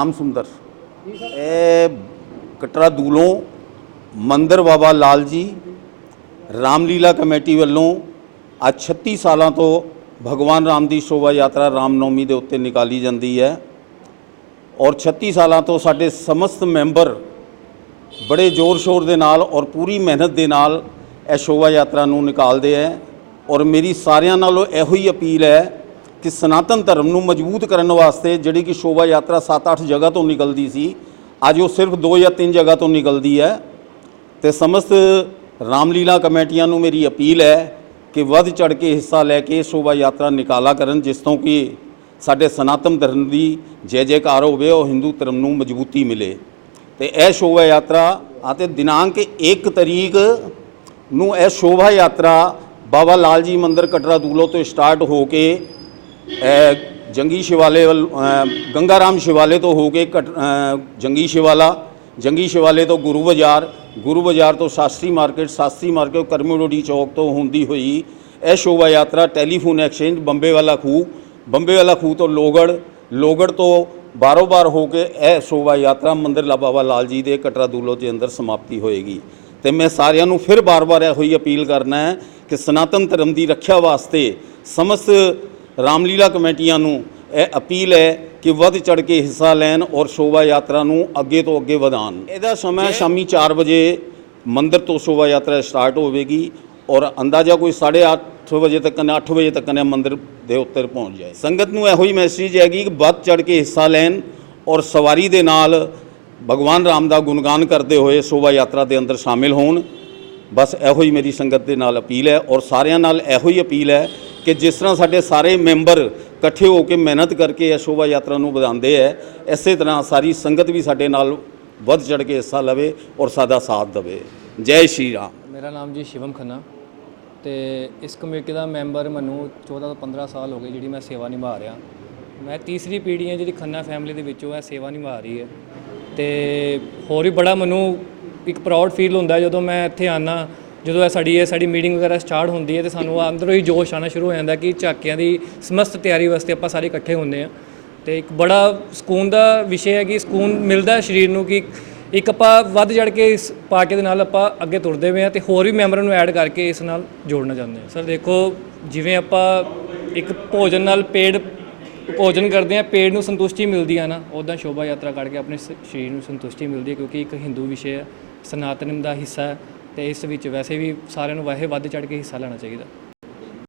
ਰਾਮ ਸੁੰਦਰ। ਇਹ ਕਟਰਾ ਦੂਲੋਂ ਮੰਦਰ ਬਾਬਾ ਲਾਲ ਜੀ ਰਾਮਲੀਲਾ ਕਮੇਟੀ ਵੱਲੋਂ ਅੱਜ 36 ਸਾਲਾਂ ਤੋਂ ਭਗਵਾਨ ਰਾਮ ਦੀ ਸ਼ੋਭਾ ਯਾਤਰਾ ਰਾਮਨੌਮੀ ਦੇ ਉੱਤੇ ਨਿਕਾਲੀ ਜਾਂਦੀ ਹੈ ਔਰ 36 ਸਾਲਾਂ ਤੋਂ ਸਾਡੇ ਸਮਸਤ ਮੈਂਬਰ ਬੜੇ ਜ਼ੋਰ ਸ਼ੋਰ ਦੇ ਨਾਲ ਔਰ ਪੂਰੀ ਮਿਹਨਤ ਦੇ ਨਾਲ ਇਹ ਸ਼ੋਭਾ ਯਾਤਰਾ ਨੂੰ ਨਿਕਾਲਦੇ ਹੈ ਔਰ ਮੇਰੀ ਸਾਰਿਆਂ ਨਾਲੋਂ ਇਹੋ ਹੀ ਅਪੀਲ ਹੈ ਕਿ ਸਨਾਤਨ ਧਰਮ ਨੂੰ ਮਜ਼ਬੂਤ ਕਰਨ ਵਾਸਤੇ ਜਿਹੜੀ ਕਿ ਸ਼ੋਭਾ ਯਾਤਰਾ 7-8 ਜਗ੍ਹਾ ਤੋਂ ਨਿਕਲਦੀ ਸੀ, ਅੱਜ ਉਹ ਸਿਰਫ 2 ਜਾਂ 3 ਜਗ੍ਹਾ ਤੋਂ ਨਿਕਲਦੀ ਹੈ। ਤੇ ਸਮਸਤ ਰਾਮਲੀਲਾ ਕਮੇਟੀਆਂ ਨੂੰ ਮੇਰੀ ਅਪੀਲ ਹੈ ਕਿ ਵੱਧ ਚੜ ਕੇ ਹਿੱਸਾ ਲੈ ਕੇ ਸ਼ੋਭਾ ਯਾਤਰਾ ਨਿਕਾਲਾ ਕਰਨ, ਜਿਸ ਤੋਂ ਕਿ ਸਾਡੇ ਸਨਾਤਨ ਧਰਮ ਦੀ ਜੈ ਜੈਕਾਰ ਹੋਵੇ, ਉਹ ਹਿੰਦੂ ਧਰਮ ਨੂੰ ਮਜ਼ਬੂਤੀ ਮਿਲੇ। ਤੇ ਇਹ ਸ਼ੋਭਾ ਯਾਤਰਾ ਅਤੇ ਦਿਨਾਂਕ 1 ਤਰੀਕ ਨੂੰ ਇਹ ਸ਼ੋਭਾ ਯਾਤਰਾ ਬਾਬਾ ਲਾਲ ਜੀ ਮੰਦਿਰ ਕਟਰਾ ਦੂਲੋ ਤੋਂ ਸਟਾਰਟ ਹੋ ਕੇ ਜੰਗੀ ਸ਼ਿਵਾਲੇ ਵੱਲ ਗੰਗਾ ਰਾਮ ਸ਼ਿਵਾਲੇ ਤੋਂ ਹੋ ਕੇ ਕਟ- ਜੰਗੀ ਸ਼ਿਵਾਲਾ, ਜੰਗੀ ਸ਼ਿਵਾਲੇ ਤੋਂ ਗੁਰੂ ਬਾਜ਼ਾਰ ਗੁਰੂ ਬਾਜ਼ਾਰ ਤੋਂ ਸ਼ਾਸਤਰੀ ਮਾਰਕੀਟ ਸ਼ਾਸਤਰੀ ਮਾਰਕੀਟ ਕਰਮੋਡੋਡੀ ਚੌਕ ਤੋਂ ਹੁੰਦੀ ਹੋਈ ਇਹ ਸ਼ੋਭਾ ਯਾਤਰਾ ਟੈਲੀਫੋਨ ਐਕਸਚੇਂਜ ਬੰਬੇ ਵਾਲਾ ਖੂਹ ਬੰਬੇ ਵਾਲਾ ਖੂਹ ਤੋਂ ਲੋਗੜ ਲੋਗੜ ਤੋਂ ਬਾਰੋ ਬਾਰ ਹੋ ਕੇ ਇਹ ਸ਼ੋਭਾ ਯਾਤਰਾ ਮੰਦਰ ਲਾ ਬਾਬਾ ਲਾਲ ਜੀ ਦੇ ਕਟਰਾ ਦੂਲੋ ਦੇ ਅੰਦਰ ਸਮਾਪਤੀ ਹੋਏਗੀ। ਤੇ ਮੈਂ ਸਾਰਿਆਂ ਨੂੰ ਫਿਰ ਬਾਰ-ਬਾਰ ਇਹੋ ਹੀ ਅਪੀਲ ਕਰਨਾ ਹੈ ਕਿ ਸਨਾਤਨ ਧਰਮ ਦੀ ਰੱਖਿਆ ਵਾਸਤੇ ਸਮਸਤ ਰਾਮਲੀਲਾ ਕਮੇਟੀਆਂ ਨੂੰ ਇਹ ਅਪੀਲ ਹੈ ਕਿ ਵੱਧ ਚੜ ਕੇ ਹਿੱਸਾ ਲੈਣ ਔਰ ਸ਼ੋਭਾ ਯਾਤਰਾ ਨੂੰ ਅੱਗੇ ਤੋਂ ਅੱਗੇ ਵਧਾਉਣ। ਇਹਦਾ ਸਮਾਂ ਸ਼ਾਮੀ 4 ਵਜੇ ਮੰਦਿਰ ਤੋਂ ਸ਼ੋਭਾ ਯਾਤਰਾ ਸਟਾਰਟ ਹੋਵੇਗੀ ਔਰ ਅੰਦਾਜ਼ਾ ਕੋਈ 8:30 ਵਜੇ ਤੱਕ ਨਾ 8 ਵਜੇ ਤੱਕ ਨਾ ਮੰਦਿਰ ਦੇ ਉੱਤੇ ਪਹੁੰਚ ਜਾਏ। ਸੰਗਤ ਨੂੰ ਇਹੋ ਹੀ ਮੈਸੇਜ ਹੈਗੀ ਕਿ ਵੱਧ ਚੜ ਕੇ ਹਿੱਸਾ ਲੈਣ ਔਰ ਸਵਾਰੀ ਦੇ ਨਾਲ ਭਗਵਾਨ ਰਾਮ ਦਾ ਗੁਣਗਾਨ ਕਰਦੇ ਹੋਏ ਸ਼ੋਭਾ ਯਾਤਰਾ ਦੇ ਅੰਦਰ ਸ਼ਾਮਿਲ ਹੋਣ। ਬਸ ਇਹੋ ਹੀ ਮੇਰੀ ਸੰਗਤ ਦੇ ਨਾਲ ਅਪੀਲ ਹੈ ਔਰ ਸਾਰਿਆਂ ਨਾਲ ਇਹੋ ਹੀ ਅਪੀਲ ਹੈ ਕਿ ਜਿਸ ਤਰ੍ਹਾਂ ਸਾਡੇ ਸਾਰੇ ਮੈਂਬਰ ਇਕੱਠੇ ਹੋ ਕੇ ਮਿਹਨਤ ਕਰਕੇ ਇਹ ਸ਼ੋਭਾ ਯਾਤਰਾ ਨੂੰ ਵਧਾਉਂਦੇ ਹੈ ਇਸੇ ਤਰ੍ਹਾਂ ਸਾਰੀ ਸੰਗਤ ਵੀ ਸਾਡੇ ਨਾਲ ਵੱਧ ਚੜ ਕੇ ਹਿੱਸਾ ਲਵੇ ਔਰ ਸਾਡਾ ਸਾਥ ਦੇਵੇ। ਜੈ ਸ਼੍ਰੀ ਰਾਮ। ਮੇਰਾ ਨਾਮ ਜੀ ਸ਼ਿਵਮ ਖੰਨਾ ਤੇ ਇਸ ਕਮੇਟੀ ਦਾ ਮੈਂਬਰ ਮੈਨੂੰ 14 ਤੋਂ 15 ਸਾਲ ਹੋ ਗਏ ਜਿਹੜੀ ਮੈਂ ਸੇਵਾ ਨਿਭਾ ਰਿਹਾ। ਮੈਂ ਤੀਸਰੀ ਪੀੜ੍ਹੀ ਹਾਂ ਜਿਹੜੀ ਖੰਨਾ ਫੈਮਿਲੀ ਦੇ ਵਿੱਚੋਂ ਇਹ ਸੇਵਾ ਨਿਭਾ ਰਹੀ ਹੈ ਤੇ ਹੋਰ ਵੀ ਬੜਾ ਮੈਨੂੰ ਇੱਕ ਪ੍ਰਾਊਡ ਫੀਲ ਹੁੰਦਾ ਜਦੋਂ ਮੈਂ ਇੱਥੇ ਆਨਾ ਜਦੋਂ ਇਹ ਸਾਡੀ ਇਹ ਸਾਡੀ ਮੀਟਿੰਗ ਵਗੈਰਾ ਸਟਾਰਟ ਹੁੰਦੀ ਹੈ ਤੇ ਸਾਨੂੰ ਅੰਦਰੋਂ ਹੀ ਜੋਸ਼ ਆਣਾ ਸ਼ੁਰੂ ਹੋ ਜਾਂਦਾ ਕਿ ਝਾਕੀਆਂ ਦੀ ਸਮਸਤ ਤਿਆਰੀ ਵਾਸਤੇ ਆਪਾਂ ਸਾਰੇ ਇਕੱਠੇ ਹੁੰਦੇ ਆ ਤੇ ਇੱਕ ਬੜਾ ਸਕੂਨ ਦਾ ਵਿਸ਼ੇ ਹੈ ਕਿ ਸਕੂਨ ਮਿਲਦਾ ਹੈ ਸਰੀਰ ਨੂੰ ਕਿ ਇੱਕ ਆਪਾਂ ਵੱਧ ਚੜ ਕੇ ਇਸ ਪਾਰਟੀ ਦੇ ਨਾਲ ਆਪਾਂ ਅੱਗੇ ਤੁਰਦੇ ਹੋਏ ਆ ਤੇ ਹੋਰ ਵੀ ਮੈਂਬਰਾਂ ਨੂੰ ਐਡ ਕਰਕੇ ਇਸ ਨਾਲ ਜੋੜਨਾ ਚਾਹੁੰਦੇ ਹਾਂ। ਸਰ, ਦੇਖੋ, ਜਿਵੇਂ ਆਪਾਂ ਇੱਕ ਭੋਜਨ ਨਾਲ ਪੇੜ ਭੋਜਨ ਕਰਦੇ ਆ ਪੇੜ ਨੂੰ ਸੰਤੁਸ਼ਟੀ ਮਿਲਦੀ ਆ ਨਾ ਉਦਾਂ ਸ਼ੋਭਾ ਯਾਤਰਾ ਕਰਕੇ ਆਪਣੇ ਸ- ਸਰੀਰ ਨੂੰ ਸੰਤੁਸ਼ਟੀ ਮਿਲਦੀ ਹੈ ਕਿਉਂਕਿ ਇੱਕ ਹਿੰਦੂ ਵਿਸ਼ੇ ਹੈ, ਸਨਾਤਨ ਦਾ ਹਿੱਸਾ ਹੈ। ਤੇ ਇਸ ਵਿੱਚ ਵੈਸੇ ਵੀ ਸਾਰਿਆਂ ਨੂੰ ਵਾਹੇ ਵੱਧ ਚੜ ਕੇ ਹਿੱਸਾ ਲੈਣਾ ਚਾਹੀਦਾ।